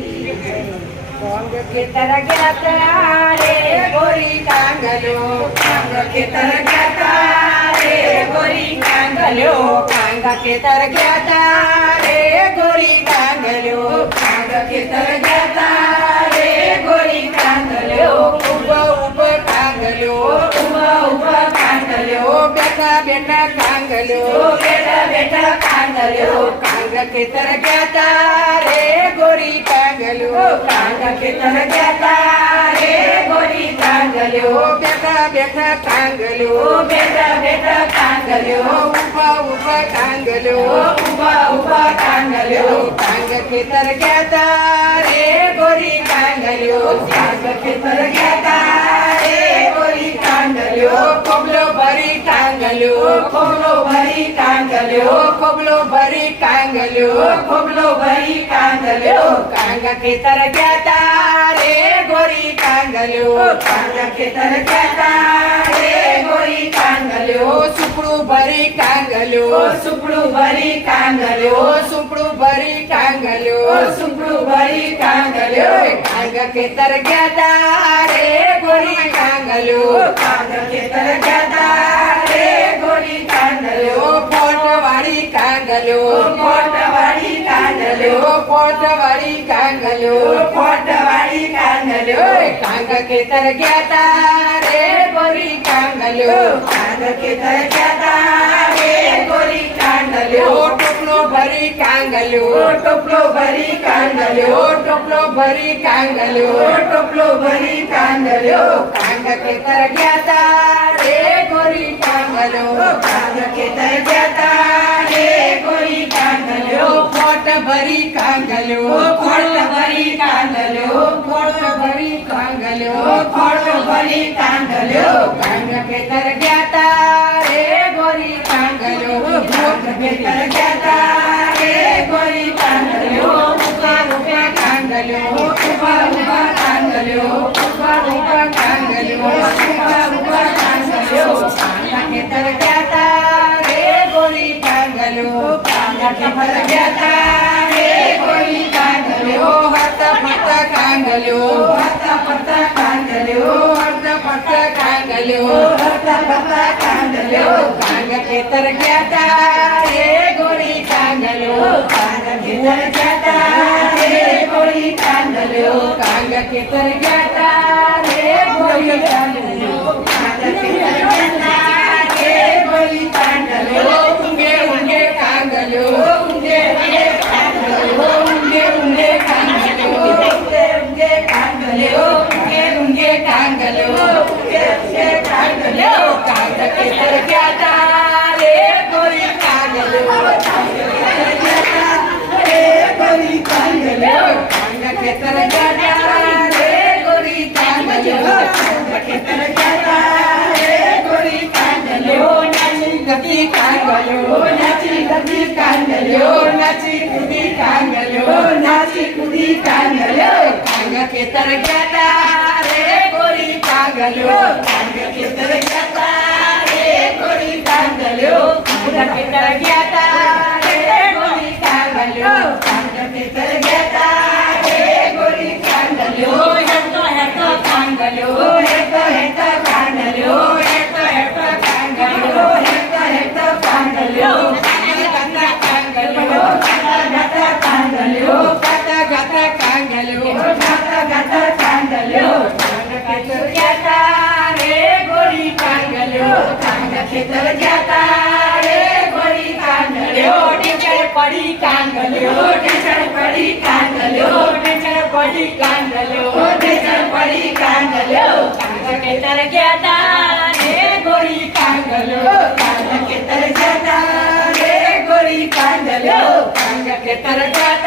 कांग खेतर घेता रे गोरी कांगलो कांग खेतर घेता रे गोरी कांगलो कांग खेतर घेता रे गोरी कांगलो कांग खेतर घेता रे गोरी कांगलो उभा उभा कांगलो उभा उभा कांगलो बेटा बेटा कांगलो बेटा बेटा कांगलो कांग खेतर घेता रे गोरी कांगलो कांग खेतर घेता रे गोरी कांगलो बेटा बेटा कांगलो बेटा बेटा कांगलो उभा उभा कांगलो उभा उभा कांगलो कांग खेतर घेता रे गोरी कांगलो कांग खेतर घेता रे गोरी कांगलो कोबलो भरी कांगलो कोबलो भरी कांगलो कोबलो भरी कांगलो कोबलो भरी कांगलो कांग खेतर घेता रे गोरी कांगलो कांग खेतर घेता रे गोरी कांगलो सुपडू भरी कांगलो सुपडू भरी कांगलो सुपडू भरी कांगलो सुपडू भरी कांगलो कांग खेतर घेता रे गोरी कांगलो कांग खेतर घेता रे गोरी कांगलो पोटवाडी कांगलो पोटवाडी कांगलो पोटवाडी कांगलो पोटवाडी कांगलो कांग खेतर घेता रे गोरी कांगलो कांग खेतर घेता रे गोरी कांगलो टोपलो भरी कांगलो टोपलो भरी कांगलो टोपलो भरी कांगलो टोपलो भरी कांगलो कांग खेतर घेता रे गोरी कांगलो कांग खेतर घेता रे गोरी कांगलो पोट भरी कांगलो पोट भरी कांगलो पोट भरी कांगलो पोट भरी कांगलो कांग खेतर घेता रे गोरी कांगलो पोट खेतर घेता रे गोरी कांगलो उभा उभा कांगलो उभा उभा कांगलो उभा उभा कांगलो उभा उभा कांगलो कांग खेतर घेता रे गोरी कांगलो कांग खेतर घेता रे गोरी कांगलो हात पट कांगलो हात पट कांगलो हात पट कांगलो हात पट कांगलो कांग खेतर घेता रे गोरी कांगलो कांग खेतर घेता रे गोरी कांगलो कांग खेतर घेता रे गोरी कांगलो कांग खेतर घेता रे गोरी कांगलो उंगे उंगे कांगलो उंगे उंगे कांगलो उंगे उंगे कांगलो उंगे उंगे कांगलो उंगे उंगे कांगलो उंगे उंगे कांगलो कांग खेतर घेता रे गोरी कांगलो कांग खेतर घेता रे गोरी कांगलो कांग खेतर घेता रे गोरी कांगलो कांग खेतर घेता रे गोरी कांगलो नाची गती कांगलो नाची गती कांगलो नाची कुदी कांगलो नाची कुदी कांगलो कांग खेतर घेता रे गोरी कांगलो कांग खेतर घेता रे गोरी कांगलो कांग खेतर घेता रे गोरी कांगलो कांग खेतर घेता रे गोरी कांगलो हेतो हेतो कांगलो हेतो हेतो कांगलो हेतो हेतो कांगलो हेतो हेतो कांगलो गाता कांगलो गाता कांगलो गाता गाता कांगलो गाता गाता कांगलो कांग खेतर घेता रे गोरी कांगलो कांग खेतर घेता रे गोरी कांगलो टेचर पड़ी कांगलो टेचर पड़ी कांगलो टेचर पड़ी कांगलो टेचर पड़ी कांगलो कांग खेतर घेता रे गोरी कांगलो कांग खेतर घेता रे गोरी कांगलो कांग खेतर घेता